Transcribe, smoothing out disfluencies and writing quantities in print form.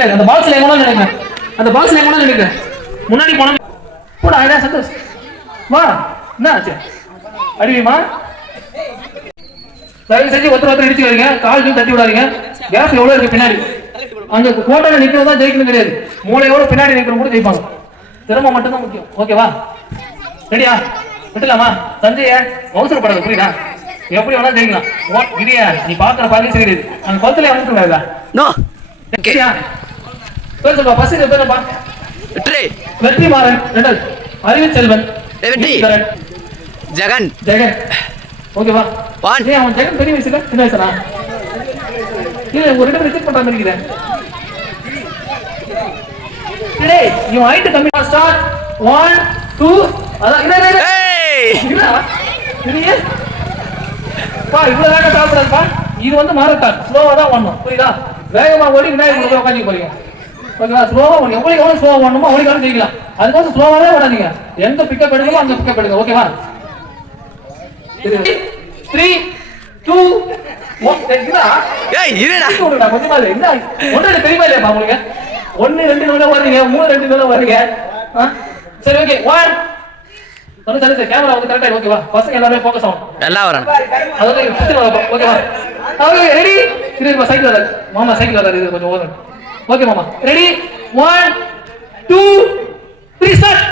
கிடையாது. அந்த பாக்ஸ்ல எங்கனா நினைக்கிறேன், அந்த பாக்ஸ்ல எங்கனா நினைக்கிறேன். முன்னாடி போன போடா. அதான் சந்தோஷ் வா. என்ன ஆச்சு? அடிவிமா தயவு செஞ்சு ஒருத்தர் இடிச்சு வரீங்க, கால் தட்டி விடாதீங்க. கேஸ் எவ்வளவு இருக்கு பின்னாடி. அங்க கோட்டையில நிக்கிறதா ஜெயிக்கணும் கிடையாது. மூளையோட பின்னாடி நிக்கிறவங்க கூட ஜெயிப்பாங்க. திறமை மட்டும் தான் முக்கியம். ஓகேவா? ரெடியா? விட்டுலாமா? சஞ்சய அவசரப்படாது, புரியுதா? எப்படி வேணா ஜெயிக்கலாம். இடியா நீ பாக்குற பாதி சரி கிடையாது. அந்த குளத்துல அனுப்பிச்சு விடாதா? நோ. சரியா? பேர் சொல்லுப்பா. பசி பேரப்பா. வெற்றிமாறன், ரெண்டல் அறிவுச்செல்வன், ஜெகன். ஜெகன் ஓகேவா? ஏய் அவன் ஜெகன் பெரிய வயசுல சின்ன வயசுனா? இல்ல ஒரு ரெண்டு ரிஜெக்ட் பண்ற மாதிரி இருக்குது. டேய் யூ ஹைட் கம்மி. ஸ்டார்ட் 1 2 அதான் இல்ல ஏய் இல்ல நீ பா இவ்வளவு வேகமா சாப்பிடாதப்பா. இது வந்து மாரத்தான், ஸ்லோவா தான் ஓடணும், புரியுதா? வேகமா ஓடி விநாயகர் கூட உட்கார்ந்து போறீங்க. ஓகேவா? ஸ்லோவா ஓடி எவ்வளவு ஸ்லோவா ஓடணுமோ அவ்வளவு ஜெயிக்கலாம். அதுக்கு ஸ்லோவாவே ஓடாதீங்க. எந்த பிக்கப் எடுக்கணுமோ அந்த பிக்கப் எடுங்க. ஓகேவா? 3 2 1 ஏய் இருடா சொல்லுடா கொஞ்சமா என்ன ஒண்ணு தெரியுமா இல்லையா உங்களுக்கு? 1 2 நிமிஷம் வரீங்க, 3 2 நிமிஷம் வரீங்க. சரி ஓகே 1 சரி கேமரா வந்து கரெக்ட்டா. ஓகேவா? பசங்க எல்லாரும் ஃபோக்கஸ் ஆகும். எல்லாம் வரணும். அதாவது சுத்தி வர. ஓகேவா? Okay ready. இது சைக்கிள் வர மாமா, சைக்கிள் வர இது கொஞ்சம் ஓரணும். ஓகே மாமா ரெடி 1 2 3 ஸ்டார்ட்.